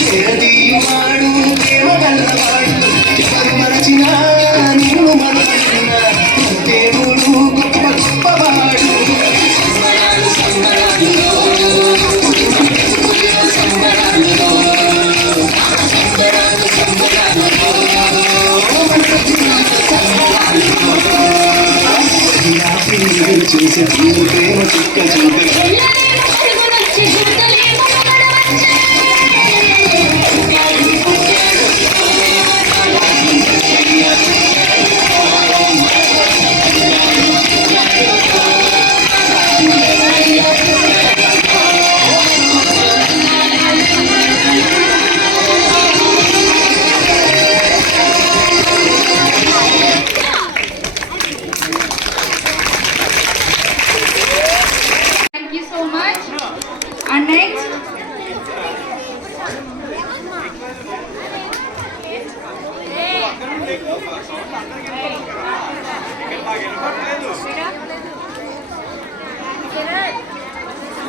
చేరదీయువాడు ప్రేమ గల్లవాడు ఎవరు మరచినా నిన్ను మరచిన దేవుడు గొప్ప గొప్పవాడు చేసే ప్రేమ చుక్క చూపే And next,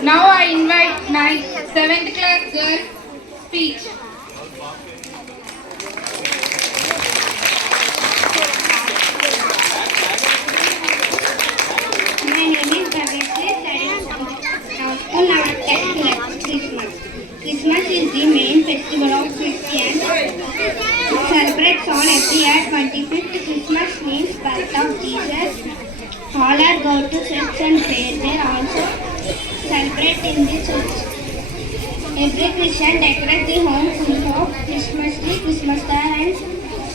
now I invite 7th class girl speech. My name is Bhavya. On our 10th Christmas. Christmas is the main festival of Christians. It celebrates on every year 25th. Christmas means birth of Jesus. All are go to church and pray. They also celebrate in the church. Every Christian decorates the home full of Christmas tree, Christmas star and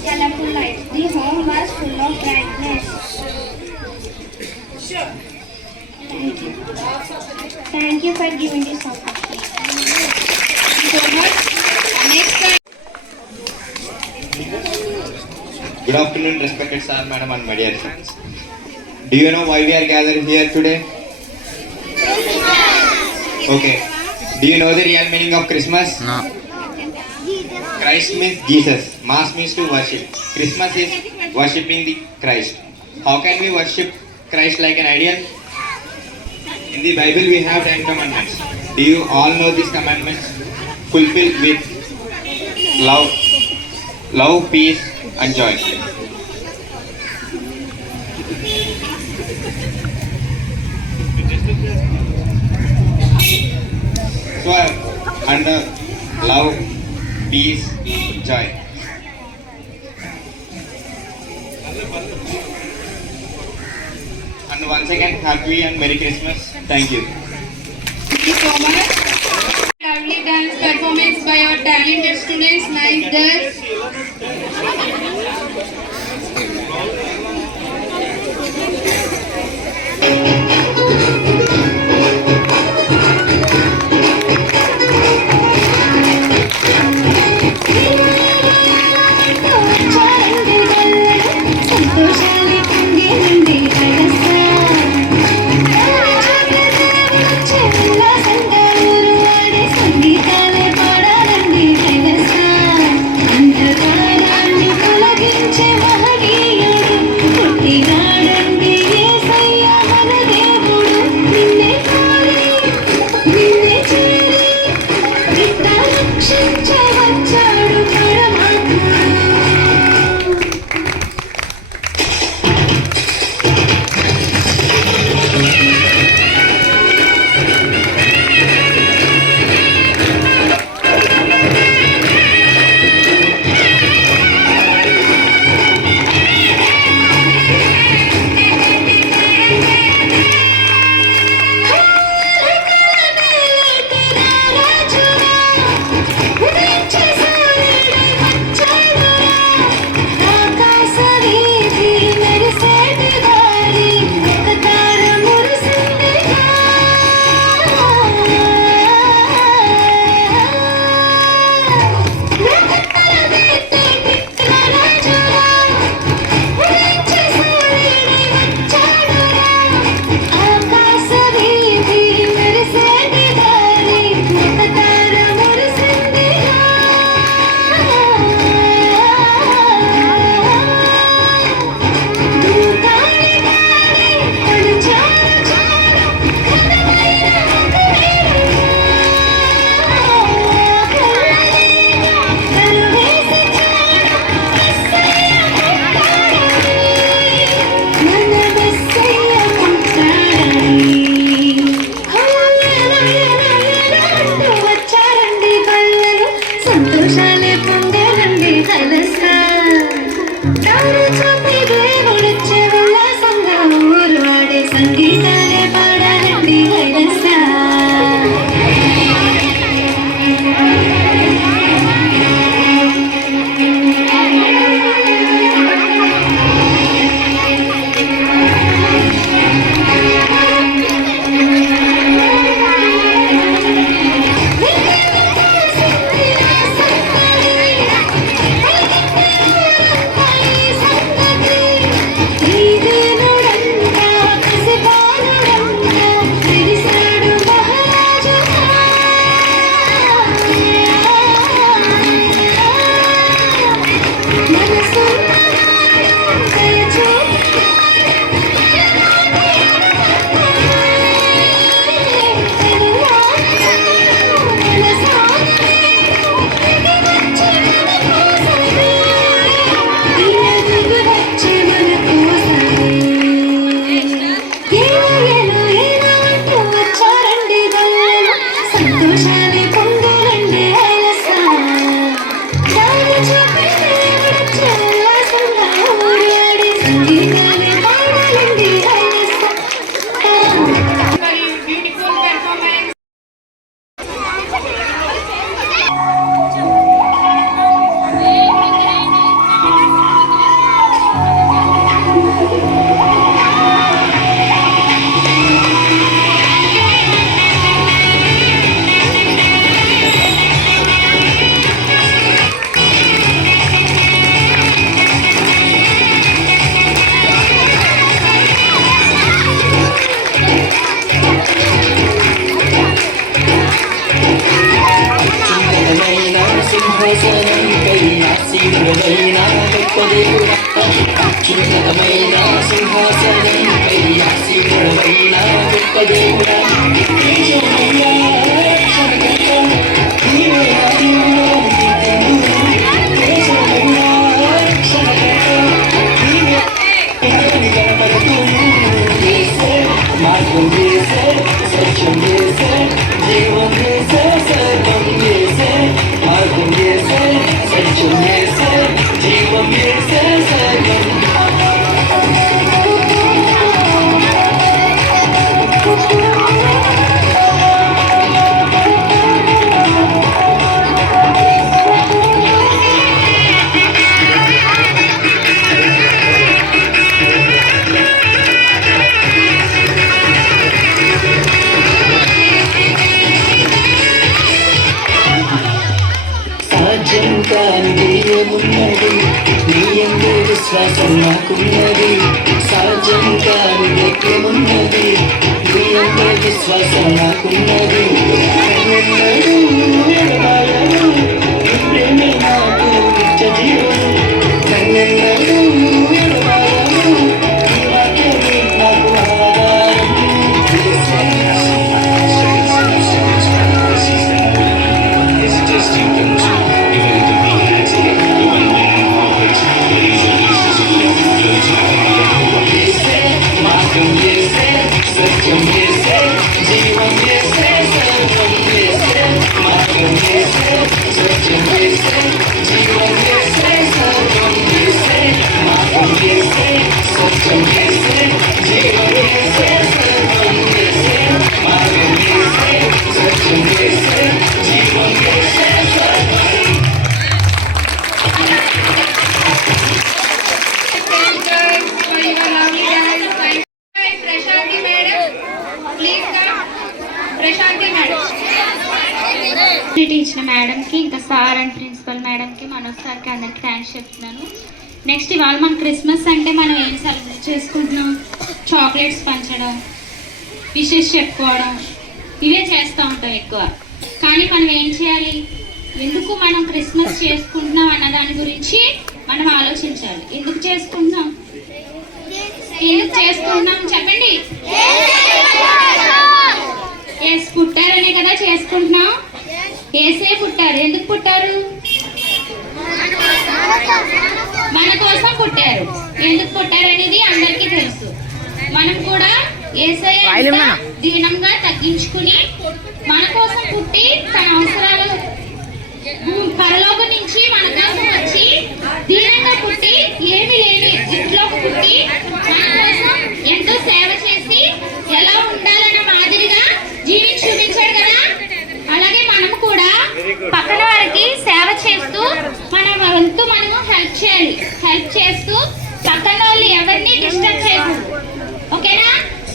colorful lights. The home was full of brightness. Sure. Thank you for giving this opportunity. So much. Next time. Good afternoon, respected sir, madam, and my dear friends. Do you know why we are gathered here today? Okay. Do you know the real meaning of Christmas? No. Christ means Jesus. Mass means to worship. Christmas is worshipping the Christ. How can we worship Christ like an idol? In the Bible we have 10 commandments. Do you all know these commandments? Fulfill with love, peace and joy. So under love, peace, joy. And once again, happy and Merry Christmas. Thank you. Thank you so much. Lovely dance performance by our talented students, 9th girls. Change దేవుడా అత్యున్నతమైన సింహాసనంపై ఆసీనుడవైన గొప్ప దేవుడా దేశమయ్యా రక్షణకర్త నీవే ఆదిలో నిత్యుడు దేశమయ్యా రక్షణకర్త నీవే దేవుని కనపడుతూ యేసే మార్గం యేసే సత్యం యేసే జీవం యేసే సర్వం యేసే మార్గం యేసే సత్యం యేసే జీవం యేసే సర్వం సాధ్యం కానిది ఏమున్నది నీ యందు విశ్వాసం నాకున్నది సాధ్యం కానిది ఏమున్నది నీ యందు విశ్వాసం నాకున్నది కన్నెన్నడూ ఎడబాయను నీ ప్రేమే నాకు నిత్య జీవము కన్నెన్నడూ ఎడబాయను నీ వాక్యమే నాకు ఆధారం యేసే మార్గం యేసే సత్యం యేసే జీవం యేసే సర్వం యేసే మార్గం యేసే సత్యం యేసే జీవం యేసే సర్వం యేసే మార్గం యేసే సత్యం యేసే జీవం యేసే సర్వం యేసే మార్గం యేసే సత్యం యేసే జీవం యేసే సర్వం For your lovely dance. Thank you. Prashanti madam, please come. Prashanti madam. ఇచ్చిన మేడంకి ఇంకా సార్ అండ్ ప్రిన్సిపల్ మేడంకి మనోజ్ సార్కి అందరికి థ్యాంక్స్ చెప్తున్నాను. నెక్స్ట్ ఇవాళ మన క్రిస్మస్ అంటే మనం ఏం సెలబ్రేట్ చేసుకుంటున్నాం, చాక్లెట్స్ పంచడం, విషెస్ చెప్పుకోవడం, ఇవే చేస్తూ ఉంటాం ఎక్కువ. కానీ మనం ఏం చేయాలి, ఎందుకు మనం క్రిస్మస్ చేసుకుంటున్నాం అన్న దాని గురించి మనం ఆలోచించాలి. ఎందుకు చేసుకుంటున్నాం చెప్పండి. ఏసు పుట్టారనే కదా చేసుకుంటున్నాం. ఏసే పుట్టారు. ఎందుకు పుట్టారు? మన కోసం పుట్టారు. ఎందుకు పుట్టారు అనేది అందరికీ తెలుసు. మనం కూడా ఏసయ్య దీనంగా తగ్గించుకుని మన కోసం పుట్టి తన అవసరాలు పరలోకం నుంచి మన కోసం వచ్చి దీనంగా పుట్టి ఏమి లేని ఇంట్లోకి పుట్టి మన కోసం ఎంతో సేవ చేసి ఎలా ఉండాలన్న మాదిరిగా జీవించి చూపించాడు కదా. అలాగే మనం కూడా పక్కన వారికి సేవ చేస్తూ మన వంతు మనము హెల్ప్ చేయాలి. హెల్ప్ చేస్తూ పక్కన వాళ్ళు ఎవరిని డిస్టర్బ్ చేయకూడదు. ఓకేనా?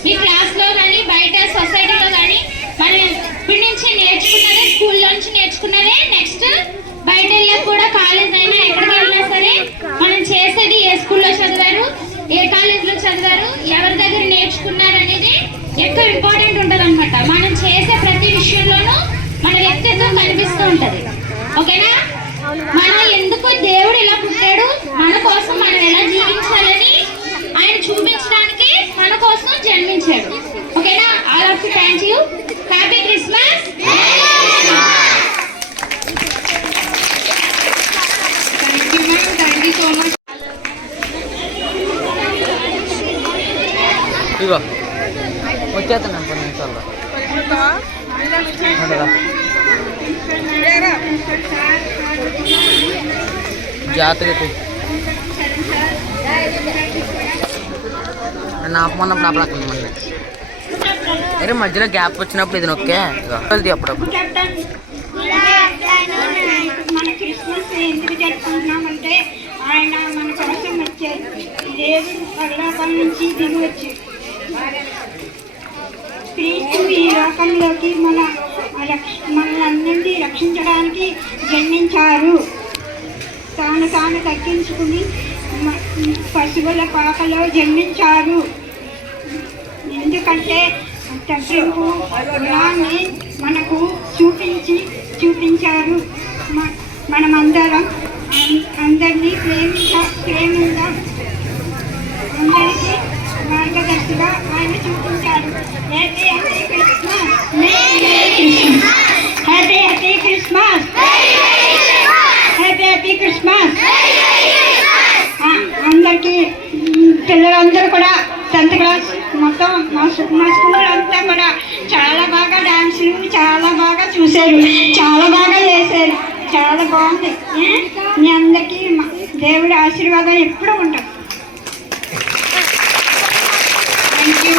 మీ క్లాస్లో కానీ బయట సొసైటీలో కానీ మనం ఇప్పటి నుంచి నేర్చుకున్నదే, స్కూల్లో నుంచి నేర్చుకున్నదే నెక్స్ట్ బయట వెళ్ళాక కూడా కాలేజ్ అయినా ఎక్కడికి వెళ్ళినా సరే మనం చేసేది ఏ స్కూల్లో చదివారు, ఏ కాలేజీలో చదివారు, ఎవరి దగ్గర నేర్చుకున్నారు అనేది ఎక్కువ ఇంపార్టెంట్ ఉంటుంది అనమాట. మనం చేసే ప్రతి విషయంలోనూ మన వ్యక్తిత్వం కనిపిస్తూ ఉంటుంది. ఓకేనా? మనం ఎందుకు దేవుడు ఇలా పుట్టాడు, మన కోసం మనం ఎలా జీవించాలని ఆయన చూపించడానికి మన కోసం జన్మించాడు. ఓకేనా? All of you thank you. Happy Christmas. Thank you ma'am. Thank you so much. ఇగో వచ్చేస్తాను 10 నిమిషాల్లో. జాతరకి నన్ను ఆపమన్నప్పుడు ఆపలేకుండా మళ్ళీ అరే మధ్యలో గ్యాప్ వచ్చినప్పుడు ఇది నొక్కే వెళ్తే అప్పుడప్పుడు. మన క్రిస్మస్ ఎందుకు జరుపుకుంటున్నామంటే ఆయన మన కోసం వచ్చారు. దేవుడు పరలోకం నుంచి దిగి వచ్చి క్రీస్తు ఈ లోకంలోకి మనల్ని రక్షించడానికి జన్మించారు. తాను తగ్గించుకుని పశువుల పాకలో జన్మించారు. ఎందుకంటే తగ్గింపు గుణాన్ని మనకు చూపించారు. మనమందరం అందరినీ ప్రేమగా అందరికీ మార్గదర్శిగా ఆయన చూపించాడు. Happy Christmas, happy Christmas, happy Christmas. అందరికీ పిల్లలందరూ కూడా 10th క్లాస్ మొత్తం మా స్కూల్ అంతా కూడా చాలా బాగా డాన్సులు చాలా బాగా చూశారు, చాలా బాగా చేశారు, చాలా బాగుంది. మీ అందరికీ దేవుడి ఆశీర్వాదం ఎప్పుడూ ఉంటుంది. Thank you.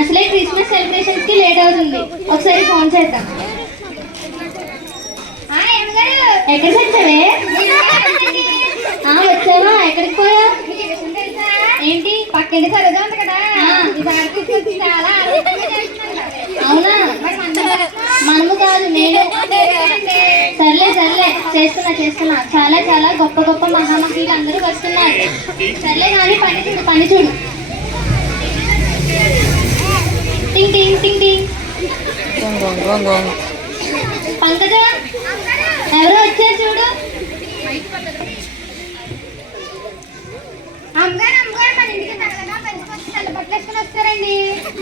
అసలే క్రిస్మస్ సెలబ్రేషన్స్ కి లేట్ అవుతుంది, ఒకసారి ఫోన్ చేద్దాం. ఎక్కడికి వచ్చావే? వచ్చావా? ఎక్కడికి పోయా? ఏంటి పక్కింటి సరదా ఉంది కదా, చాలా అవునా? మనము కాదు నేను. సర్లే సర్లే చేస్తున్నా. చాలా చాలా గొప్ప గొప్ప మహామహులు అందరూ వస్తున్నారు. సర్లే కానీ పని చూడు. టింగ్ టింగ్ టింగ్ టింగ్. పంకజ ఎవరో వచ్చారు చూడు.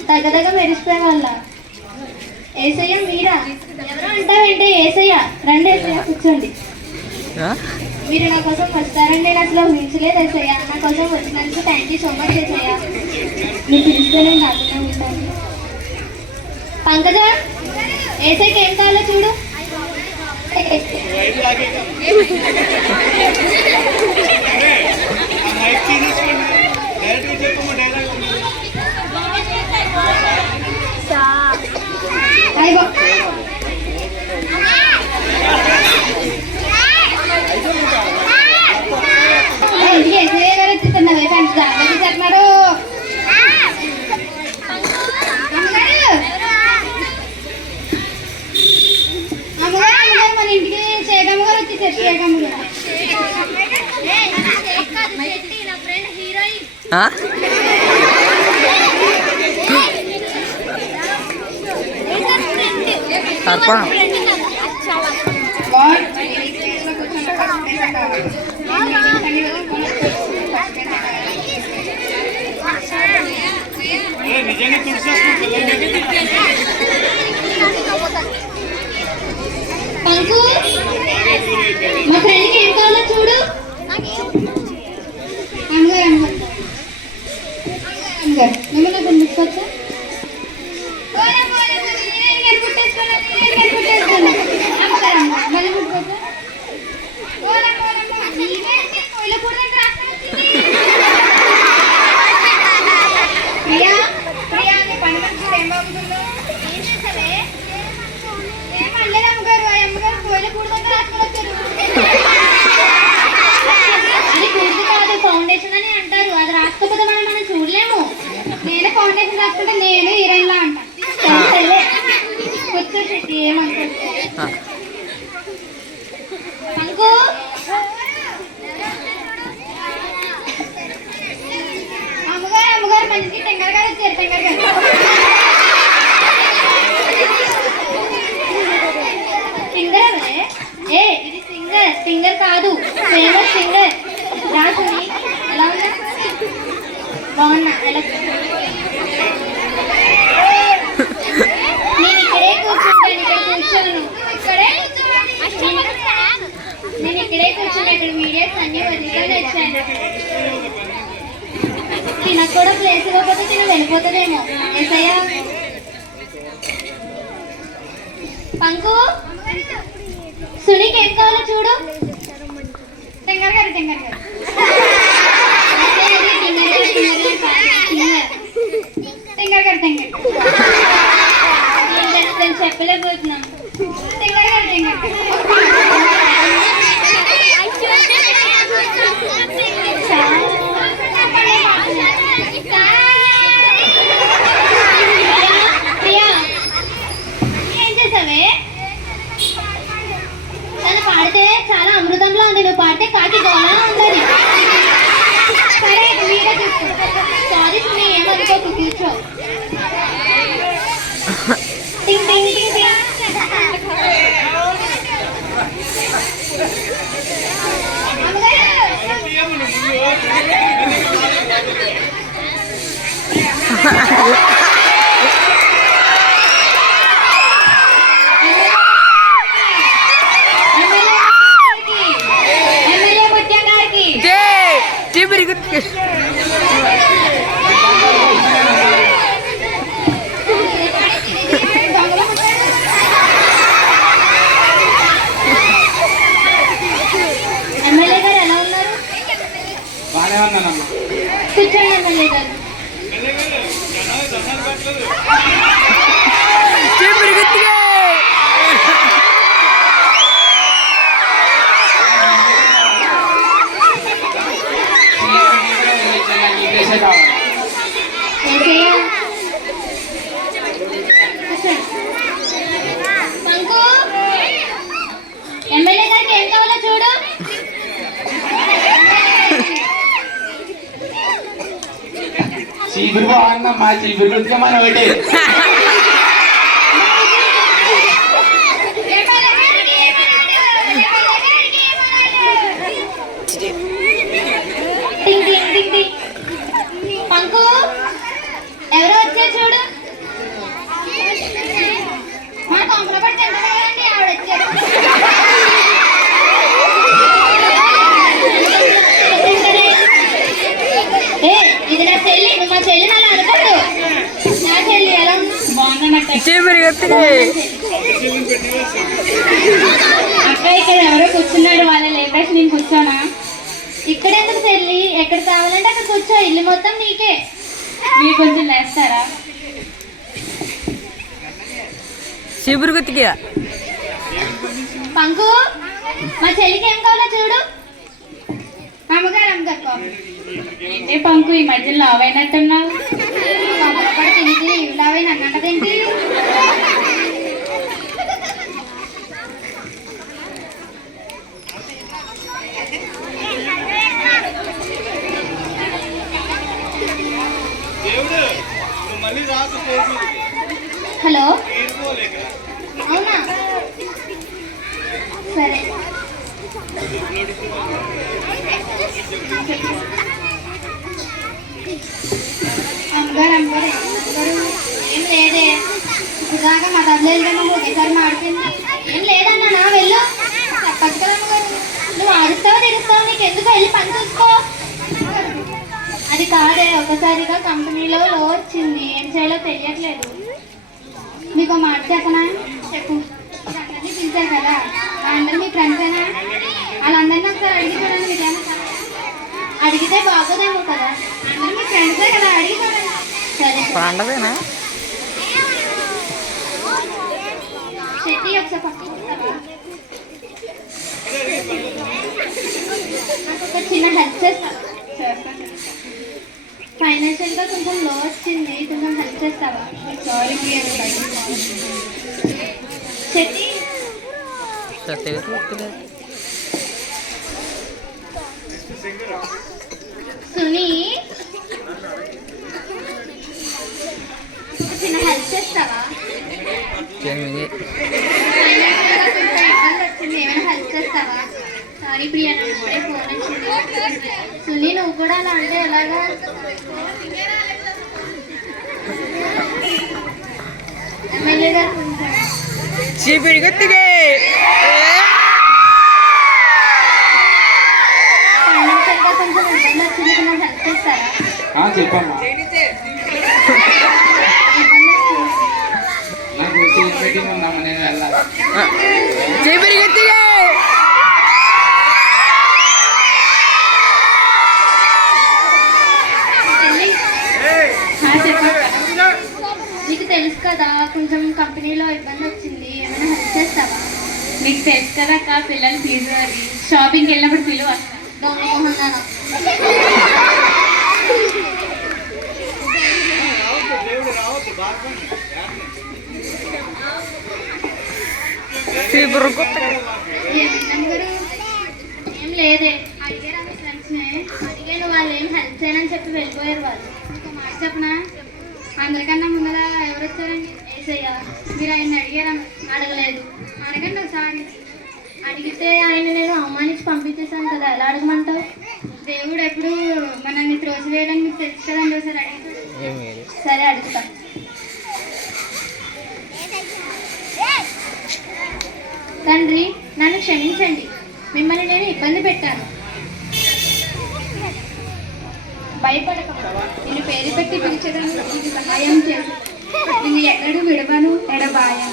తగ్గదగ్గ మెరిసిపోయే వాళ్ళ. ఏసయ్య మీరా? ఎవరో అంటావేంటే ఏసయ్య. రండి ఏసయ్య కూర్చోండి. మీరు నా కోసం వస్తారని నేను అసలు ఊహించలేదు ఏసయ్య. నా కోసం వచ్చినందుకు థ్యాంక్ యూ సో మచ్ ఏసయ్య. మీరు పిలిస్తే నేను రాకుండా ఉంటాను. పంకజ ఏసైకి ఏం కావాలో చూడు. ఇంటికి ఏసయ్య గారు వచ్చేస్తున్నారు. చెప్పన్నారు ఆ? తప్ప God, ఈ ప్లేస్ లో కూర్చున్న ఫస్ట్ ప్లేస్ కావాలి. పంకు మా ఫ్రెండ్కి ఏం కావాలో చూడు. అమ్మగారు నువ్వు నాకు ముట్టుకోవచ్చా? మళ్ళీ ముట్టుకోవచ్చా? ప్రియా ప్రియా నీ పని మనుషులు ఏం బాగుంటుందో ఏమనలేదు అమ్మగారు. ఆ అమ్మగారు కోయిల కూడ దగ్గర రాసుకొని వచ్చారు. అది గుర్తు కాదు, ఫౌండేషన్ అని అంటారు. అది రాసుకోకపోతే మనం చూడలేము. నేను ఫౌండేషన్ రాసుకుంటే నేను హీరోయిన్ లా అంట. కూర్చో శెట్టి ఏమనుకో. పంకు అమ్మగారు అమ్మగారు మంచికి టెంగర్ గారు వచ్చారు. టెంగర్ గారు సింగర్ అవే. ఏ ఇది సింగర్, సింగర్ కాదు, ఫేమస్ సింగర్. రాసుని ఎలా ఉన్నా? బాగున్నా. ఎలా నేను ఇక్కడే కూర్చుంటాను. ఇక్కడ కూర్చోను. నేను ఇక్కడే కూర్చుని ఇక్కడ మీడియాస్ అన్ని వదిలికొని వచ్చాను. తినకు కూడా ప్లేస్ ఇవ్వకపోతే తిన వెళ్ళిపోతుందేమో. ఏసయ్యా పంకు సునీకి ఏం కావాలో చూడు. టెంగర్ గారు టెంగర్ గారు టెంగర్ గారు టెంగర్ నేను చెప్పలేకపోతున్నాం. టెంగర్ గారు టెంగర్ ప్రియా ఏం చేసావే? తను పాడితే చాలా అమృతంలో ఉంది. నువ్వు పాడితే కాకి గోళా ఉందని. సరే మీరే చూసుకో. సారీ సునీ, ఏమనుకోకు, కూర్చో. టింగ్ టింగ్ టింగ్ టింగ్. ఎమ్మెల్యే ముత్యం గారికి చీపిరి గుర్తు ఎమ్మెల్యే గారు ఎలా ఉన్నారు? బాగానే ఉన్నానమ్మా. కూర్చోండి ఎమ్మెల్యే గారు. చీపిరి గుర్తుగా ఏసయ్యా. పంకు ఎమ్మెల్యే గారికి ఏం కావాలో చూడు. చీపురు బాగుందమ్మా. చీపురు గుర్తుగా మనం ఒకటి టింగ్ టింగ్ టింగ్ టింగ్. పంకు ఎవరో వచ్చారు చూడు. మా కొంపలో పడి తింటారండి ఆవిడ వచ్చారు. ఏ ఇది నా చెల్లి. నువ్వు మా చెల్లి అలా అనుకోడు. నా చెల్లి ఎలా ఉన్నా? బాగున్నానక్క. చీపిరి గుర్తుగా అక్క ఇక్కడ ఎవరో కూర్చున్నారు. వాళ్ళ లేపేసి నేను కూర్చోనా? ఇక్కడ ఎందుకు చెల్లి? ఎక్కడ కావాలంటే అక్కడ కూర్చో. ఇల్లు మొత్తం నీకే. మీరు కొంచెం లేస్తారా? చీపిరి గుర్తుగా పంకు మా చెల్లికి ఏం కావాలో చూడు. అమ్మగారు అమ్మగారు కాఫీ. ఏ పంకు ఈ మధ్యలో లావైనట్టున్నావు. కొంపలో పడి తిని తిని ఇలావే నన్ను అంటదేంటి? హలో, అవునా? సరే. అమ్మగారు ఏం లేదే, ఇప్పుడుదాకా మా తల్లి నువ్వు ఒకేసారి మాడిపోయింది. ఏం లేదన్నా, నా వెళ్ళు. చెప్పచ్చు కదా అమ్మగారు. నువ్వు ఆడుస్తావా తిరుస్తావా, నీకు ఎందుకు వెళ్ళి పని చూసుకో. అది కాదే, ఒకసారిగా కంపెనీలో లో వచ్చింది, ఏం చేయాలో తెలియట్లేదు. మీకు మాట చెప్పనా? చెప్పు. అందరినీ పిలిచారు కదా, అందరూ మీ ఫ్రెండ్సేనా? వాళ్ళందరినీ ఒకసారి అడిగి చూడండి. మీకేమో అడిగితే బాగోదేమో కదా, అందరూ మీ ఫ్రెండ్సే కదా, అడిగి చూడండి. సరే పండదేనా శెట్టి, ఒకసారి పక్కన నాకు ఒక చిన్న హెల్ప్ చేస్తావా? ఫైనాన్షియల్గా కొంచెం లో వచ్చింది, కొంచెం హెల్ప్ చేస్తావా? సారీ శెట్టి. సునీ, చిన్న హెల్ప్ చేస్తావా? వచ్చింది, ఏమైనా హెల్ప్ చేస్తావా? సారీ ప్రియా, నాకు ఇప్పుడే ఫోన్ వచ్చింది. సునీ, నువ్వు కూడా అలా అంటే ఎలాగా? ఎమ్మెల్యే గారు చీపిడిగొత్తిగే ఫైనాన్షియల్గా కొంచెం ఇబ్బంది వచ్చింది, కొంచెం హెల్ప్ చేస్తారా? చెప్పమ్మా. నాకు మీటింగ్ ఉందమ్మా, నేను వెళ్ళాలి. చీపిడిగొత్తిగే నీకు తెలుసు కదా, కొంచెం కంపెనీలో ఇబ్బంది వచ్చింది, ఏమైనా హెల్ప్ చేస్తావా? మీకు తెలుసు కదా అక్క, పిల్లలు ఫీజు అది షాపింగ్కి వెళ్ళినప్పుడు పిలువ దొంగమోహంగాను. ఏం లేదే, అడిగారా మీ ఫ్రెండ్స్ని? అడిగాను, వాళ్ళు ఏం హెల్ప్ చేయనని చెప్పి వెళ్ళిపోయారు. వాళ్ళు మీకు మాట చెప్పనా? అందరికన్నా ముందర ఎవరు వచ్చారండి? ఏసయ్య. మీరు ఆయన అడిగారా? అడగలేదు. అడగండి ఒకసారి. అడిగితే ఆయన నేను అవమానించి పంపించేశాను కదా, ఎలా అడగమంటావు? దేవుడు ఎప్పుడు మనల్ని త్రోసివేయడానికి మీకు తెలుసు కదండి. ఒకసారి అడుగుతాడు. సరే, అడుగుతా. తండ్రి, నన్ను క్షమించండి, మిమ్మల్ని నేను ఇబ్బంది పెట్టాను. భయపడక, నేను పేరు పెట్టి పిలిచడానికి నీకు సహాయం చేసి, నేను ఎన్నడూ విడవను ఎడబాయను.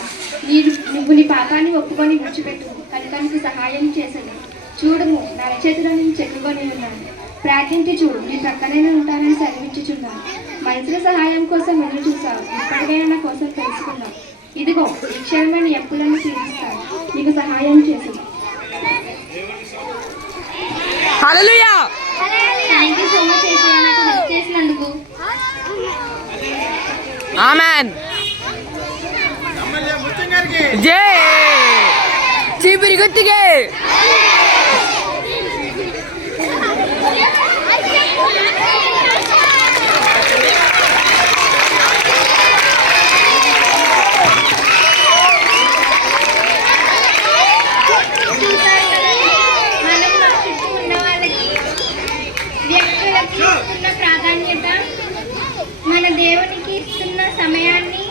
నువ్వు నీ పాపాన్ని ఒప్పుకొని విడిచిపెట్టు, కనుక నీకు సహాయం చేశాను. చూడుము, నా చేతిలో నేను చెక్కుకొని ఉన్నాను. ప్రార్థించి చూడు, నీ ప్రక్కనే ఉంటానని సెలవించుచున్నాను. మనుషుల సహాయం కోసం ఎదురు చూసావు, ఇప్పటికైనా నా కోసం తెలుసుకున్నావు. ఇదిగో, ఈ క్షణమైన ఎప్పులను తీరుస్తాను, నీకు సహాయం చేశాను. హల్లెలూయా. థ్యాంక్ యూ సో మచ్ ఏసయ్య, నాకు హెల్ప్ చేసినందుకు. ఆమేన్. జై చీపిడిగొత్తిగే. ప్రాధాన్యత, మన దేవునికి ఇస్తున్న సమయాన్ని,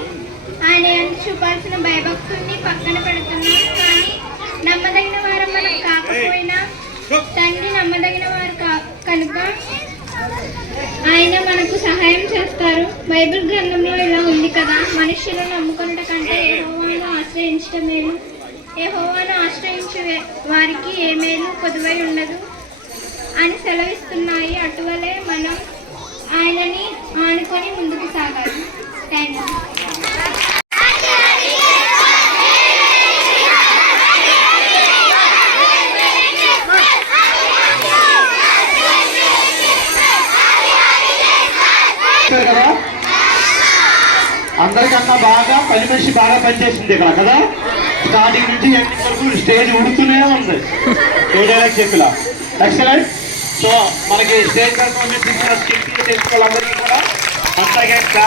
ఆయన చూపాల్సిన భయభక్తుల్ని పక్కన పెడుతున్నాం. కానీ నమ్మదగిన వారు మనం కాకపోయినా తండ్రి నమ్మదగిన వారు కనుక ఆయన మనకు సహాయం చేస్తారు. బైబిల్ గ్రంథంలో ఇలా ఉంది కదా, మనుషులను నమ్ముకున్నట కంటే యెహోవాను ఆశ్రయించడం మేలు, యెహోవాను ఆశ్రయించే వారికి ఏ మేలు కొదువై ఉండదు అని సెలవిస్తున్నాయి. అటువలే మనం ఆయనని ఆనుకొని ముందుకు సాగాలి. Thank you. కదా, అందరికన్నా బాగా పని మనిషి బాగా పనిచేసింది ఇక్కడ కదా. స్టార్టింగ్ నుంచి ఎండింగ్ వరకు స్టేజ్ ఉడుతూనే ఉంది. ఏడేళ్ళకి చెప్పిలా ఎక్సలెంట్. సో మనకి స్టేజ్ పర్ఫార్మెన్స్ ఇచ్చిన వాళ్ళందరికీ కూడా అంతగా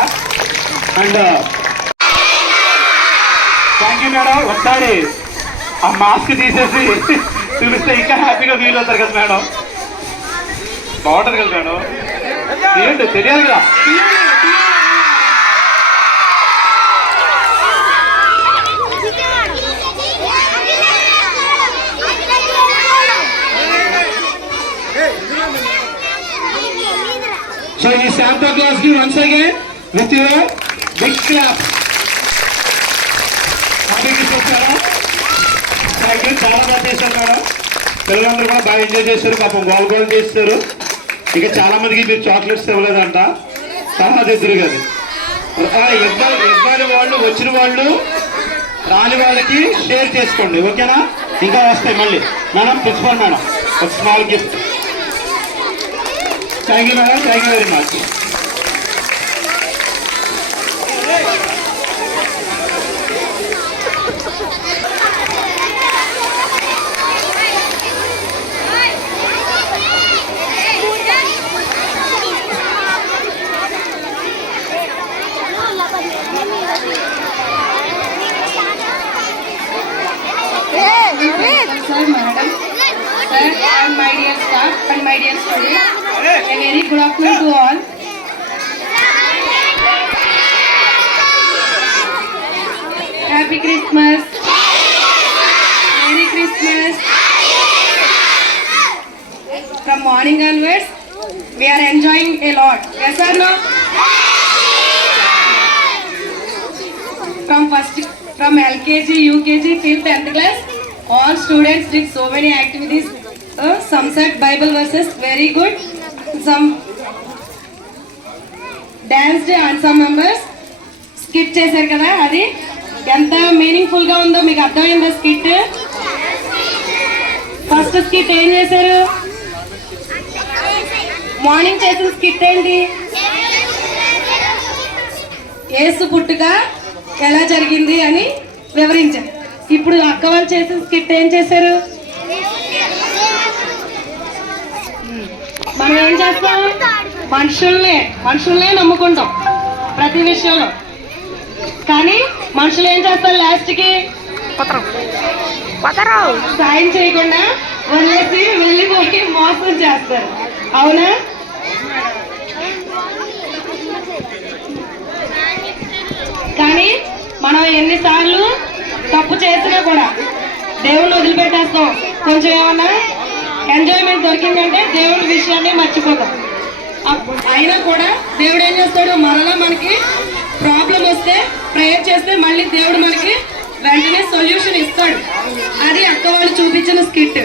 అండ్ థ్యాంక్ యూ మేడం. ఒకసారి ఆ మాస్క్ తీసేసి చూపిస్తే ఇంకా హ్యాపీగా ఫీల్ అవుతారు కదా మేడం. బాగుంటుంది కదా మేడం. ఏంటి తెలియాలి కదా. సో ఈ శాంతా క్లాస్ కి once again with your big clap. Thank you. చాలా బాగా చేశారు మేడం. పిల్లలందరూ కూడా బాగా ఎంజాయ్ చేశారు. పాపం గోల్ చేస్తారు. ఇక చాలా మందికి మీరు చాక్లెట్స్ ఇవ్వలేదంట. అది ఎదురు కదా ఇవ్వాలి. వాళ్ళు వచ్చిన వాళ్ళు రాని వాళ్ళకి షేర్ చేసుకోండి. ఓకేనా? ఇంకా వస్తాయి మళ్ళీ. మేడం ప్రిన్సిపాల్ మేడం ఒక small gift. Thank you madam. Thank you very much. Sir, madam, sir, and my dear staff and my dear students, a very good afternoon to all. Happy Christmas. Merry Christmas. From morning onwards, we are enjoying a lot. Yes or no? From LKG, UKG till 10th class, all students did so many activities. Some said Bible verses, very good. Some danced and some members skit చేశారు కదా. అది ఎంత meaningful గా ఉందో మీకు అర్థమైందా skit? First skit ఏం చేశారు? మార్నింగ్ చేసిన స్కిట్ ఏంటి? యేసు పుట్టుక ఎలా జరిగింది అని వివరించారు. ఇప్పుడు అక్క వాళ్ళు చేసిన స్కిట్ ఏం చేశారు? మనం ఏం చేస్తాం? మనుషుల్నే నమ్ముకుంటాం ప్రతి విషయంలో. కానీ మనుషులు ఏం చేస్తారు? లాస్ట్కి సాయం చేయకుండా వదిలేసి వెళ్ళిపోయి మోసం చేస్తారు. అవునా? కానీ మనం ఎన్నిసార్లు తప్పు చేసినా కూడా దేవుణ్ణి వదిలిపెట్టేస్తాం. కొంచెం ఏమన్నా ఎంజాయ్మెంట్ దొరికిందంటే దేవుడి విషయాన్ని మర్చిపోతాం. అయినా కూడా దేవుడు ఏం చేస్తాడు? మరలా మనకి ప్రాబ్లం వస్తే ప్రేయర్ చేస్తే మళ్ళీ దేవుడు మనకి వెంటనే సొల్యూషన్ ఇస్తాడు. అది అక్క వాళ్ళు చూపించిన స్కిట్.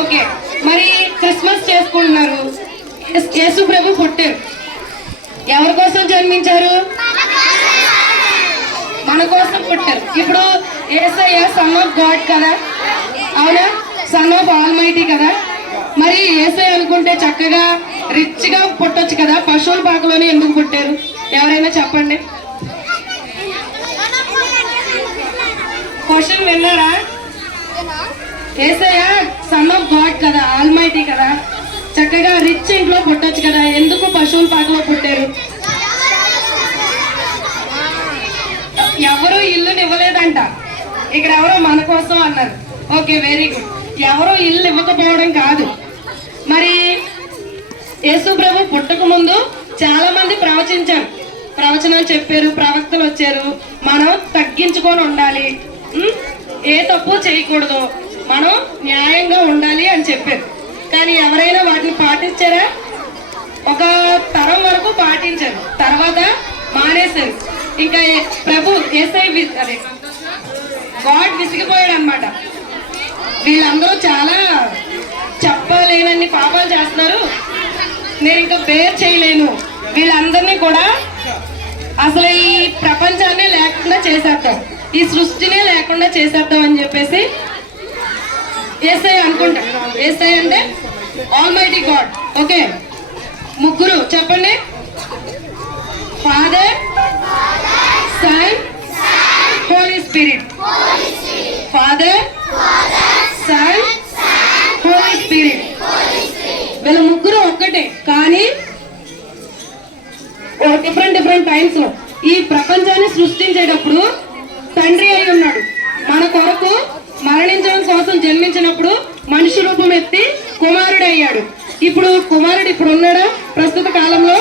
ఓకే, మరి క్రిస్మస్ చేసుకుంటున్నారు. యేసు ప్రభు పుట్టారు. ఎవరి కోసం జన్మించారు? మన కోసం పుట్టారు. ఇప్పుడు యేసయ్య సన్ ఆఫ్ గాడ్ కదా, అవునా? సన్ ఆఫ్ ఆల్మైటీ కదా. మరి యేసయ్య అనుకుంటే చక్కగా రిచ్ గా పుట్టొచ్చు కదా. పశువుల పాకలోనే ఎందుకు పుట్టారు? ఎవరైనా చెప్పండి. క్వశ్చన్ విన్నారా? యేసయ్య సన్ ఆఫ్ గాడ్ కదా, ఆల్మైటీ కదా, చక్కగా రిచ్ ఇంట్లో పుట్టొచ్చు కదా. ఎందుకు పశువుల పాకలో పుట్టారు? ఎవరు ఇల్లుని ఇవ్వలేదంట. ఇక్కడ ఎవరో మన కోసం అన్నారు. Okay, very good. ఎవరో ఇల్లు ఇవ్వకపోవడం కాదు. మరి యేసు ప్రభు పుట్టక ముందు చాలా మంది ప్రవచనాలు చెప్పారు, ప్రవక్తలు వచ్చారు. మనం తగ్గించుకొని ఉండాలి, ఏ తప్పు చేయకూడదు, మనం న్యాయంగా ఉండాలి అని చెప్పారు. కానీ ఎవరైనా వాటిని పాటించారా? ఒక తరం వరకు పాటించారు, తర్వాత మానేశారు. ఇంకా ప్రభు అదే గాడ్ విసిగిపోయాడు అనమాట. వీళ్ళందరూ చాలా చెప్పలేనన్ని పాపాలు చేస్తున్నారు, నేను ఇంకా బేర్ చేయలేను, వీళ్ళందరినీ కూడా అసలు ఈ ప్రపంచాన్ని లేకుండా చేసేద్దాం, ఈ సృష్టినే లేకుండా చేసేద్దాం అని చెప్పేసి యేసయ్య అనుకుంటా. యేసయ్య అంటే ఆల్మైటీ గాడ్. ఓకే, ముగ్గురు చెప్పండి. Father, son, holy spirit. Father, son, holy spirit. వీళ్ళ ముగ్గురు ఒక్కటే, కానీ డిఫరెంట్ టైమ్స్ లో ఈ ప్రపంచాన్ని సృష్టించేటప్పుడు తండ్రి అయి ఉన్నాడు. మన కొరకు మరణించడం కోసం జన్మించినప్పుడు మనిషి రూపం ఎత్తి కుమారుడు అయ్యాడు. ఇప్పుడు కుమారుడు ఇప్పుడు ఉన్నాడా? ప్రస్తుత కాలంలో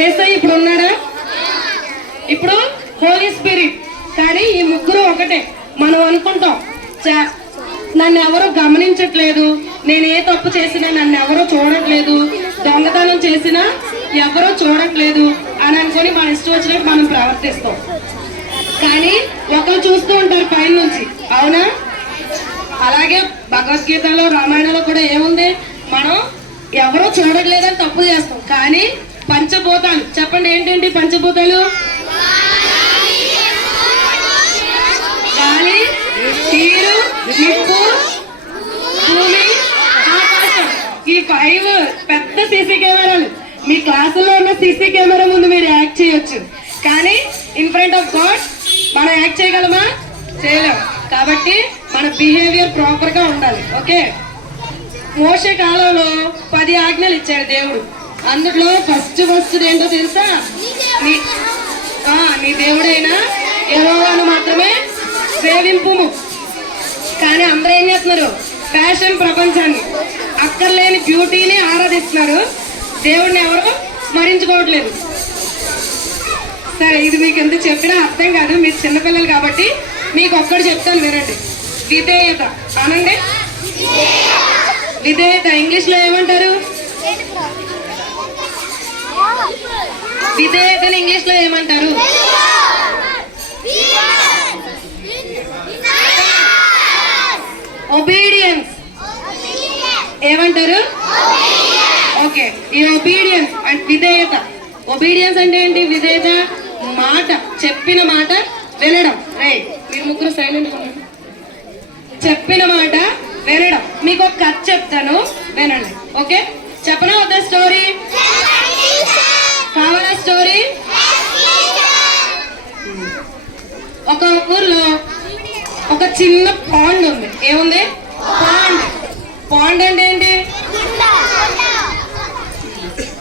యేసయ్య ఇప్పుడు ఉన్నాడా? ఇప్పుడు హోలీ స్పిరిట్. కానీ ఈ ముగ్గురు ఒకటే. మనం అనుకుంటాం నన్ను ఎవరు గమనించట్లేదు, నేను ఏ తప్పు చేసినా నన్ను ఎవరో చూడట్లేదు, దొంగతనం చేసినా ఎవరో చూడట్లేదు అని అనుకుని మన ఇష్టం వచ్చినట్టు మనం ప్రవర్తిస్తాం. కానీ ఒకరు చూస్తూ ఉంటారు పైన నుంచి, అవునా? అలాగే భగవద్గీతలో రామాయణంలో కూడా ఏముంది? మనం ఎవరో చూడట్లేదని తప్పు చేస్తాం. కానీ పంచభూతాలు చెప్పండి, ఏంటండి పంచభూతాలు? గాలి, నీరు, నిప్పు, భూమి, ఆకాశం. ఈ 5 పెద్ద సీసీ కెమెరాలు. మీ క్లాసులో ఉన్న సీసీ కెమెరా ముందు మీరు యాక్ట్ చేయొచ్చు, కానీ ఇన్ ఫ్రంట్ ఆఫ్ గాడ్ మనం యాక్ట్ చేయగలమా? చేయలేం. కాబట్టి మన బిహేవియర్ ప్రాపర్ గా ఉండాలి. ఓకే. మోషే కాలంలో 10 ఆజ్ఞలు ఇచ్చాడు దేవుడు. అందులో ఫస్ట్ ఏంటో తెలుసా? నీ దేవుడైనా యెహోవాను మాత్రమే సేవింపుము. కానీ అందరూ ఏం చేస్తున్నారు? ఫ్యాషన్ ప్రపంచాన్ని, అక్కర్లేని బ్యూటీని ఆరాధిస్తున్నారు. దేవుడిని ఎవరు స్మరించుకోవట్లేదు. సరే, ఇది మీకు ఎంత చెప్పినా అర్థం కాదు, మీరు చిన్నపిల్లలు కాబట్టి మీకు ఒక్కటి చెప్తాను, వినండి. విధేయత అనండి. విధేయత ఇంగ్లీష్ లో ఏమంటారు? విధేయతని ఇంగ్లీష్ లో ఏమంటారు? ఒబీడియన్స్. ఏమంటారు? ఓకే, ఈ ఒబీడియన్స్ అంటే విధేయత. ఒబీడియన్స్ అంటే ఏంటి? విధేయత మాట, చెప్పిన మాట వినడం. రే మీరు ముగ్గురు సైలెంట్ ఉండండి. చెప్పిన మాట వినడం. మీకు ఒక కథ చెప్తాను, వినండి. ఓకే, చెప్పనా వద్దా స్టోరీ? కావాలా స్టోరీ? ఒక ఊర్లో ఒక చిన్న పాండ్ ఉంది. ఏముంది? పాండ్. పాండ్ అంటే ఏంటి?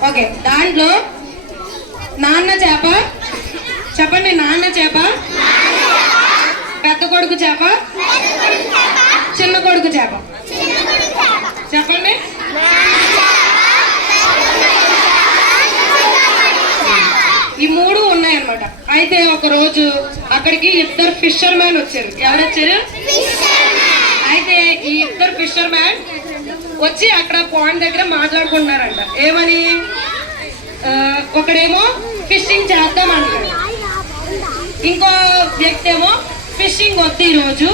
ఓకే, దాంట్లో నాన్న చేప. చెప్పండి, నాన్న చేప, పెద్ద కొడుకు చేప, చిన్న కొడుకు చేప. చెప్పండి. ఈ 3 ఉన్నాయన్నమాట. అయితే ఒక రోజు అక్కడికి 2 ఫిషర్ మ్యాన్ వచ్చారు. ఎవరు వచ్చారు? అయితే ఈ 2 ఫిషర్ మ్యాన్ వచ్చి అక్కడ పాయింట్ దగ్గర మాట్లాడుకుంటున్నారంట. ఏమని? ఒకడేమో ఫిషింగ్ చేద్దాం అంటాడు, ఇంకో వ్యక్తి ఏమో ఫిషింగ్ వద్దు, ఈ రోజు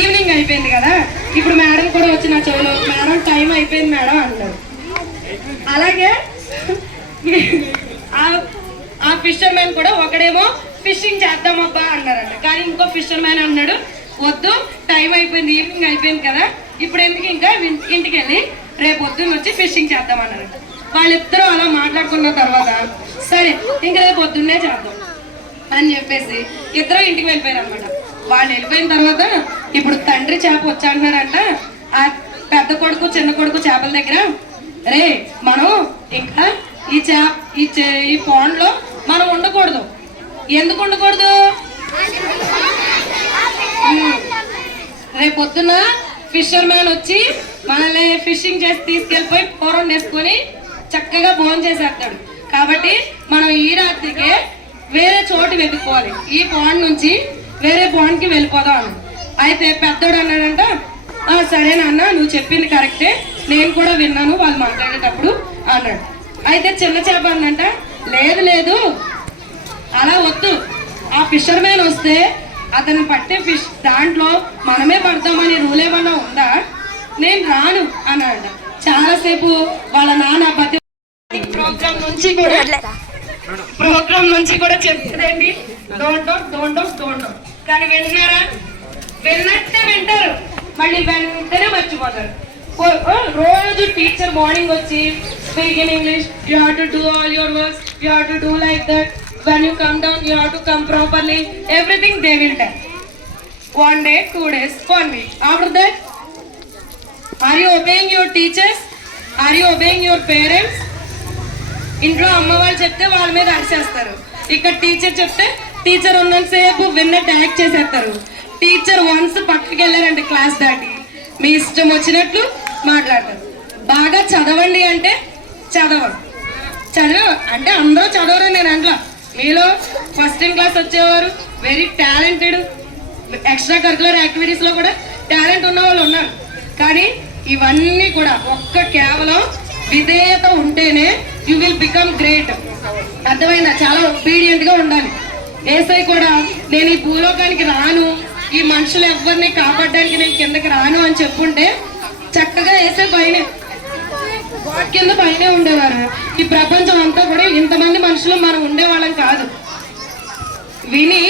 ఈవినింగ్ అయిపోయింది కదా, ఇప్పుడు మేడం కూడా వచ్చి నా చెవులో, మేడం టైం అయిపోయింది మేడం అంటారు. అలాగే ఆ ఫిషర్ మ్యాన్ కూడా ఒకడేమో ఫిషింగ్ చేద్దాం అబ్బా అన్నారంట. కానీ ఇంకో ఫిషర్ మ్యాన్ అన్నాడు, వద్దు టైం అయిపోయింది, ఈవినింగ్ అయిపోయింది కదా, ఇప్పుడు ఎందుకు, ఇంకా ఇంటికి వెళ్ళి రేపు పొద్దున్న వచ్చి ఫిషింగ్ చేద్దాం అన్నారంట. వాళ్ళిద్దరూ అలా మాట్లాడుకున్న తర్వాత సరే ఇంక రేపు పొద్దున్నే చేద్దాం అని చెప్పేసి ఇద్దరు ఇంటికి వెళ్ళిపోయారు అనమాట. వాళ్ళు వెళ్ళిపోయిన తర్వాత ఇప్పుడు తండ్రి చేప వచ్చాడన్నారంట. ఆ పెద్ద కొడుకు చిన్న కొడుకు చేపల దగ్గర, రే మనం ఇంకా ఈ పాండ్ లో మనం ఉండకూడదు. ఎందుకు ఉండకూడదు? రేపు పొద్దున ఫిషర్ మ్యాన్ వచ్చి మనల్ని ఫిషింగ్ చేసి తీసుకెళ్ళిపోయి కూర వండేసుకొని చక్కగా భోజనం చేసేస్తాడు. కాబట్టి మనం ఈ రాత్రికే వేరే చోటు వెతుక్కోవాలి, ఈ పాండ్ నుంచి వేరే పాండ్ కి వెళ్ళిపోదాం అన్నాడు. అయితే పెద్దోడు అన్నాడంట, సరే నాన్న నువ్వు చెప్పింది కరెక్టే, నేను కూడా విన్నాను వాళ్ళు మాట్లాడేటప్పుడు అన్నాడు. అయితే చిన్న చేప అన్నంట, లేదు లేదు అలా వద్దు, ఆ ఫిషర్ మ్యాన్ వస్తే అతను పట్టే ఫిష్ దాంట్లో మనమే పడతామని రూల్ ఏమన్నా ఉందా, నేను రాను అన్నాడు. చాలాసేపు వాళ్ళ నాన్న ప్రోగ్రామ్ నుంచి కూడా చెప్తుందండి, డోంట్ కానీ వింటున్నారా? విన్నట్టే వింటారు, మళ్ళీ వెంటనే మర్చిపోతారు. రోజు టీచర్ మార్నింగ్ వచ్చి speak in English, you have to do all your works, you have to do like that, when you come down you have to come properly, everything they will tell. 1 day, 2 days, 1 week. After that, are you obeying your teachers? Are you obeying your parents? ఇంట్లో అమ్మ వాళ్ళు చెప్తే వాళ్ళ మీద అరిచేస్తారు. ఇక్కడ teacher చెప్తే teacher ఉన్నంతసేపు విన్నట్టు act చేసేస్తారు. టీచర్ వన్స్ పక్కకి వెళ్ళారంటే క్లాస్ దాటి మీ ఇష్టం వచ్చినట్లు మాట్లాడతారు. బాగా చదవండి అంటే చదవండి. అంటే అందరూ చదవరు నేను అంట్లా. మీలో ఫస్ట్ ఇన్ క్లాస్ వచ్చేవారు, వెరీ టాలెంటెడ్, ఎక్స్ట్రా కరికులర్ యాక్టివిటీస్లో కూడా టాలెంట్ ఉన్న వాళ్ళు ఉన్నారు. కానీ ఇవన్నీ కూడా కేవలం విధేయత ఉంటేనే యూ విల్ బికమ్ గ్రేట్. అర్థమైందా? చాలా ఒబీడియంట్గా ఉండాలి. ఏసై కూడా నేను ఈ భూలోకానికి రాను, ఈ మనుషులు ఎవరిని కాపాడడానికి నేను కిందకి రాను అని చెప్పుంటే చక్కగా ఏసై కింద పైనే ఉండేవారు. ఈ ప్రపంచం అంతా కూడా ఇంతమంది మనుషులు మనం ఉండేవాళ్ళం కాదు. విని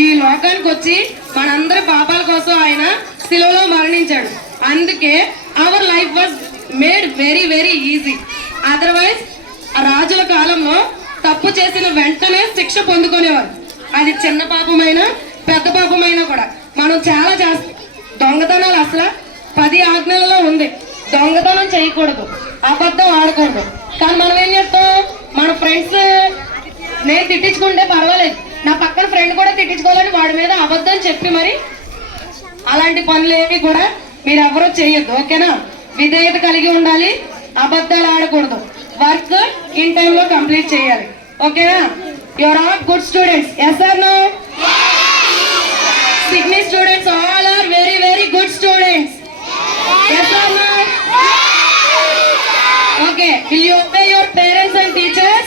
ఈ లోకానికి వచ్చి మనందరి పాపాల కోసం ఆయన శిలువలో మరణించాడు. అందుకే our life was made very very easy. Otherwise రాజుల కాలంలో తప్పు చేసిన వెంటనే శిక్ష పొందుకునేవారు. అది చిన్న పాపమైనా పెద్ద పాపమైనా కూడా. మనం చాలా చేస్తాం. దొంగతనాలు అసలు 10 ఆజ్ఞలలో ఉంది. దొంగతనం చేయకూడదు, అబద్ధం ఆడకూడదు. కానీ మనం ఏం చేస్తాం? మన ఫ్రెండ్స్ నేను తిట్టించుకుంటే పర్వాలేదు, నా పక్కన ఫ్రెండ్ కూడా తిట్టించుకోవాలని వాడి మీద అబద్ధం చెప్పి మరి అలాంటి పనులు ఏవి కూడా మీరు ఎవరూ చేయొద్దు. ఓకేనా? విధేయత కలిగి ఉండాలి, అబద్ధాలు ఆడకూడదు, వర్క్ ఇన్ టైంలో కంప్లీట్ చేయాలి. ఓకేనా? Your all good students. Yes or no? సిగ్నీ students all are very very good students. Yes or no? Okay. Will you obey your parents and teachers?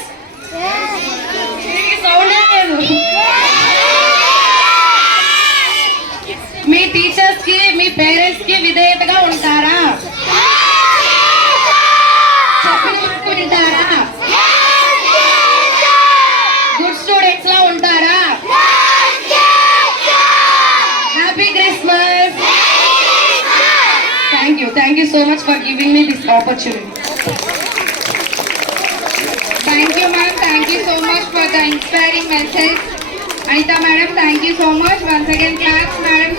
Sound లేదు. మీ టీచర్స్ కి మీ పేరెంట్స్ కి విధేయతగా ఉంటారా? వింటారా? గుడ్ స్టూడెంట్స్ లా ఉంటారా? Happy Christmas. Thank you so much for giving me this opportunity. Thank you, ma'am. Thank you so much for the inspiring message. Anita madam, thank you so much. Once again, claps, madam.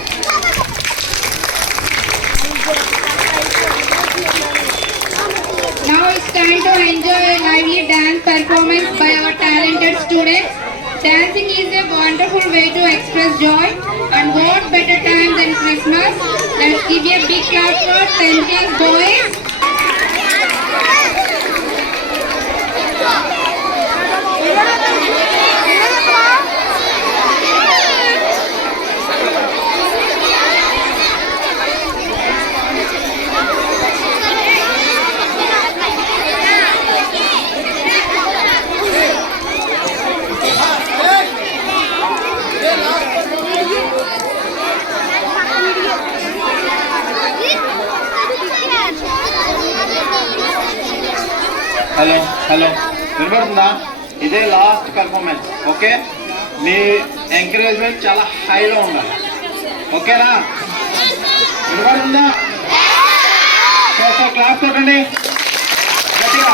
Now it's time to enjoy a lively dance performance by our talented students. Dancing is a wonderful way to express joy, and what better time than Christmas? Let's give a big clap for 10th class boys. Hello hello వినపడుతుందా? ఇదే last performance. Okay, మీ encouragement చాలా హైలో ఉండాలి. ఓకేనా? వినపడుతుందా? So class కొట్టండి గట్టిగా.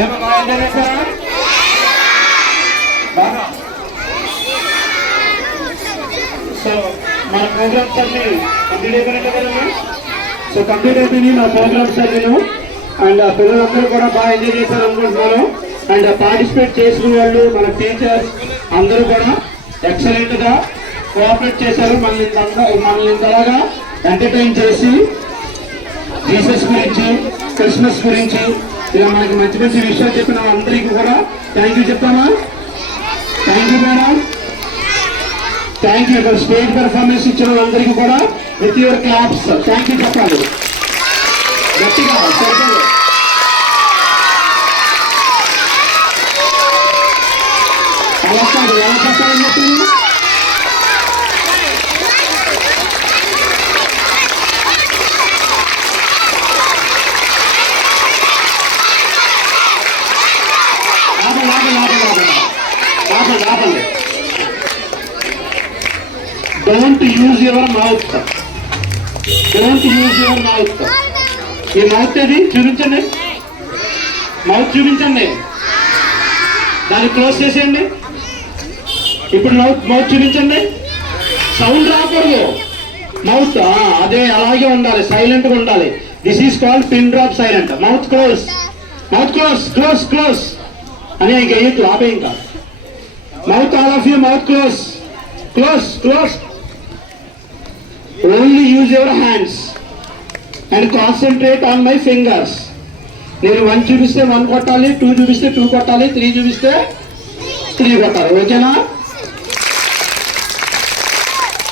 ఏమో బాగా ఎంజాయ్ చేశారా? బాగా. సో మన ప్రోగ్రామ్స్ అన్ని కంప్లీట్ అయిపోయినట్టు కదమ్మా? సో కంప్లీట్ అయిపోయినాయి నా ప్రోగ్రామ్స్ అన్ని. అండ్ పిల్లలందరూ కూడా బాగా ఎంజాయ్ చేశారు అనుకుంటున్నాను. అండ్ పార్టిసిపేట్ చేసిన వాళ్ళు మన టీచర్స్ అందరూ కూడా ఎక్సలెంట్ గా కోఆపరేట్ చేశారు. మనల్ని ఇంతలాగా ఎంటర్టైన్ చేసి జీసస్ గురించి, క్రిస్మస్ గురించి ఇలా మనకి మంచి మంచి విషయాలు చెప్పిన అందరికీ కూడా థ్యాంక్ యూ చెప్తామా? Thank you madam, thank you. Stage performance ఇచ్చిన వాళ్ళందరికీ కూడా with your claps thank you చెప్పాలి గట్టిగా. అలా కాదు, ఎలా చెప్పాలని చెప్పింది? Don't use your mouth, don't use your mouth. ఈ మౌత్ ఏది చూపించండి, మౌత్ చూపించండి, దాన్ని క్లోజ్ చేసేయండి. ఇప్పుడు మౌత్ చూపించండి, సౌండ్ రాకూడదు. మౌత్ అదే అలాగే ఉండాలి, సైలెంట్ గా ఉండాలి. This is called pin drop silent. Mouth close, mouth close, close close అని ఇంకా వేయద్దు, ఆపే ఇంకా. Mouth all of you, mouth close, close close. Only use your hands and concentrate on my fingers. నేను 1 చూపిస్తే 1 కొట్టాలి, 2 చూపిస్తే 2 కొట్టాలి, 3 చూపిస్తే 3 కొట్టాలి. ఓకేనా?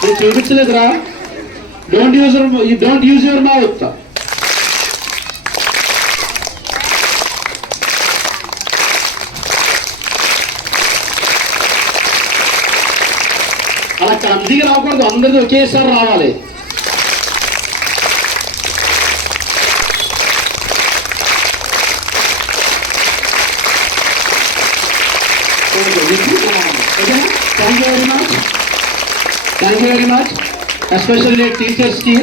నేను చూపించలేదురా. Don't use your mouth. అలా కందిగా రాకూడదు, అందరిది ఒకేసారి రావాలి. Thank you very much. Especially టీచర్స్కి,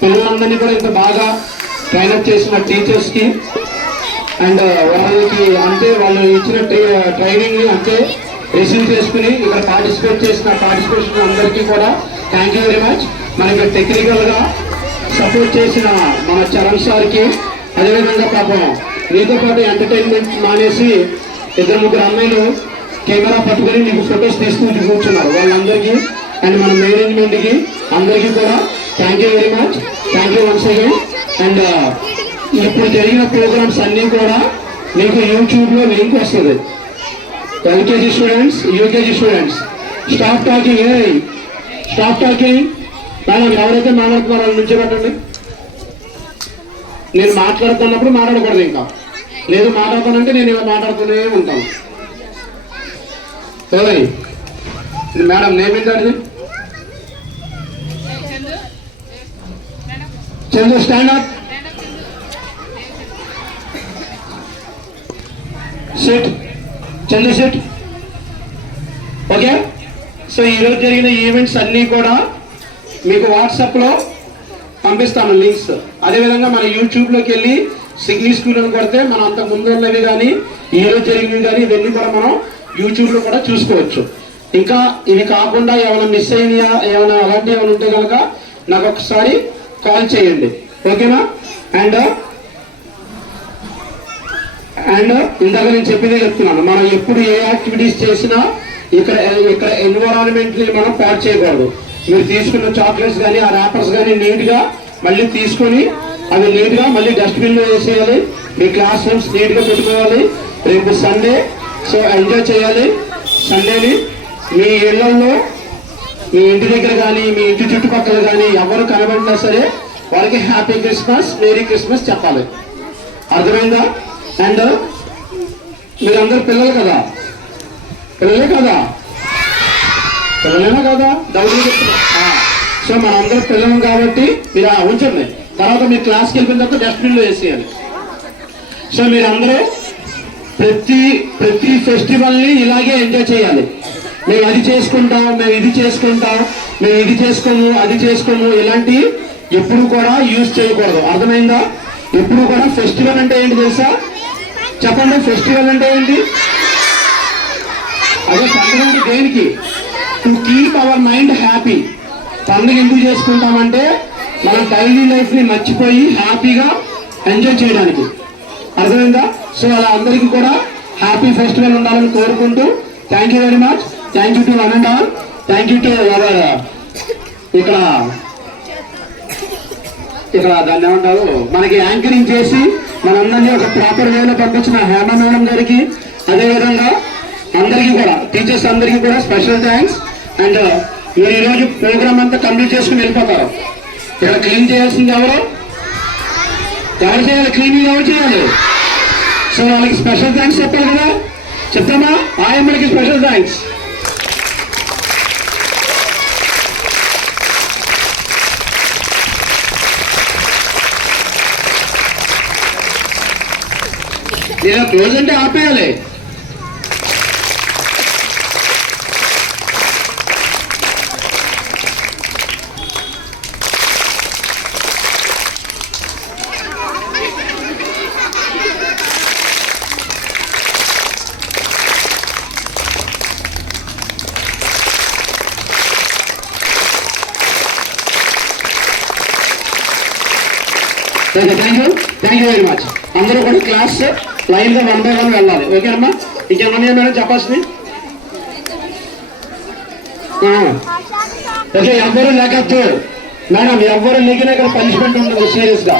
పిల్లలందరినీ కూడా ఇంత బాగా ట్రైనప్ చేసిన టీచర్స్కి అండ్ వాళ్ళకి అంటే వాళ్ళు ఇచ్చిన ట్రైనింగ్ అంటే రిసీవ్ చేసుకుని ఇక్కడ పార్టిసిపేట్ చేసిన పార్టిసిపేషన్ అందరికీ కూడా థ్యాంక్ యూ వెరీ మచ్. మనకి టెక్నికల్గా సపోర్ట్ చేసిన మన చరణ్ సార్కి, అదేవిధంగా పాపం నీతో పాటు ఎంటర్టైన్మెంట్ మానేసి 2-3 అమ్మాయిలు కెమెరా పట్టుకొని నీకు ఫొటోస్ తీసుకుని కూర్చున్నారు. వాళ్ళందరికీ అండ్ మన మేనేజ్మెంట్కి అందరికీ కూడా thank you very much. Thank you once again. And ఇప్పుడు జరిగిన ప్రోగ్రామ్స్ అన్నీ కూడా మీకు యూట్యూబ్లో లింక్ వస్తుంది. LKG students, UKG students, stop talking, stop talking. Madam ఎవరైతే మాట్లాడుతున్నారో వాళ్ళ నుంచి పెట్టండి. నేను మాట్లాడుతున్నప్పుడు మాట్లాడకూడదు, ఇంకా లేదు మాట్లాడుతానంటే నేను ఇలా మాట్లాడుతూనే ఉంటాను. ఎవరి మేడం నేమ్ ఏంటండి? Chandu, stand up, SIT. Chandu SIT. Okay. So ఈరోజు జరిగిన ఈవెంట్స్ అన్నీ కూడా మీకు వాట్సాప్లో పంపిస్తాను లింక్స్. అదేవిధంగా మన యూట్యూబ్లోకి వెళ్ళి సిగ్నీ స్కూల్ అని కొడితే మనం అంతకు ముందు ఉన్నవి కానీ ఈరోజు జరిగినవి కానీ ఇవన్నీ కూడా మనం యూట్యూబ్లో కూడా చూసుకోవచ్చు. ఇంకా ఇవి కాకుండా ఏమైనా మిస్ అయినాయా, ఏమైనా అలాంటివి ఏమైనా ఉంటే కనుక నాకు ఒకసారి కాల్ చేయండి. ఓకేనా? అండ్ ఇందాక నేను చెప్పేదే చెప్తున్నాను, మనం ఎప్పుడు ఏ యాక్టివిటీస్ చేసినా ఇక్కడ ఎన్విరాన్మెంట్ని మనం పాడు చేయకూడదు. మీరు తీసుకున్న చాక్లెట్స్ కానీ ఆ ర్యాపర్స్ కానీ నీట్గా మళ్ళీ తీసుకొని అవి నీట్గా మళ్ళీ డస్ట్బిన్లో వేసేయాలి. మీ క్లాస్ రూమ్స్ నీట్గా పెట్టుకోవాలి. రేపు సండే, సో ఎంజాయ్ చేయాలి సండేని. మీ ఇళ్లలో, మీ ఇంటి దగ్గర కానీ మీ ఇంటి చుట్టుపక్కల కానీ ఎవరు కనబడినా సరే వాళ్ళకి హ్యాపీ క్రిస్మస్, మేరీ క్రిస్మస్ చెప్పాలి. అర్థమైందా? అండ్ మీరందరూ పిల్లలు కదా, పిల్లలే కదా, పిల్లలేనా కదా, డౌట్ చెప్తున్నా. సో మనందరూ పిల్లలు కాబట్టి మీరు ఉంచండి. తర్వాత మీరు క్లాస్కి వెళ్ళిన తర్వాత డస్ట్బిన్లో వేసేయాలి. సో మీరందరూ ప్రతి ఫెస్టివల్ని ఇలాగే ఎంజాయ్ చేయాలి. మేము అది చేసుకుంటాం, మేము ఇది చేసుకుంటాం, మేము ఇది చేసుకోము, అది చేసుకోము, ఇలాంటి ఎప్పుడు కూడా యూజ్ చేయకూడదు. అర్థమైందా? ఎప్పుడు కూడా ఫెస్టివల్ అంటే ఏంటి తెలుసా? చెప్పండి, ఫెస్టివల్ అంటే ఏంటి? అదే పండుగ అంటే దేనికి? To keep our mind happy. పండుగ ఎందుకు చేసుకుంటామంటే మనం డైలీ లైఫ్ ని మర్చిపోయి హ్యాపీగా ఎంజాయ్ చేయడానికి. అర్థమైందా? సో అలా అందరికీ కూడా హ్యాపీ ఫెస్టివల్ ఉండాలని కోరుకుంటూ thank you very much. Thank you to one and all. Thank you to our ఇక్కడ దాన్ని ఏమంటారు, మనకి యాంకరింగ్ చేసి మనందరినీ ఒక ప్రాపర్ వేలో పంపించిన హేమ మేడం గారికి, అదేవిధంగా అందరికీ కూడా టీచర్స్ అందరికీ కూడా స్పెషల్ థ్యాంక్స్. అండ్ మీరు ఈరోజు ప్రోగ్రామ్ అంతా కంప్లీట్ చేసుకుని వెళ్ళిపోతారు. ఇక్కడ క్లీన్ చేయాల్సింది ఎవరు చేయాలి? క్లీనింగ్ ఎవరు చేయాలి? సో వాళ్ళకి స్పెషల్ థ్యాంక్స్ చెప్పాలి కదా, చెప్తామా? ఆయమ్మకి స్పెషల్ థ్యాంక్స్. నేను క్లోజ్ అంటే ఆపేయాలి. Thank you very much. అందరూ కూడా క్లాస్ లైన్ గా 1 by 1 వెళ్ళాలి. ఓకేనమ్మా? ఇంకేమన్నా మేడం చెప్పాల్సింది? ఓకే, ఎవ్వరూ లేకద్దు మేడం, ఎవ్వరూ లేకినా ఇక్కడ పనిష్మెంట్ ఉంటుంది సీరియస్ గా.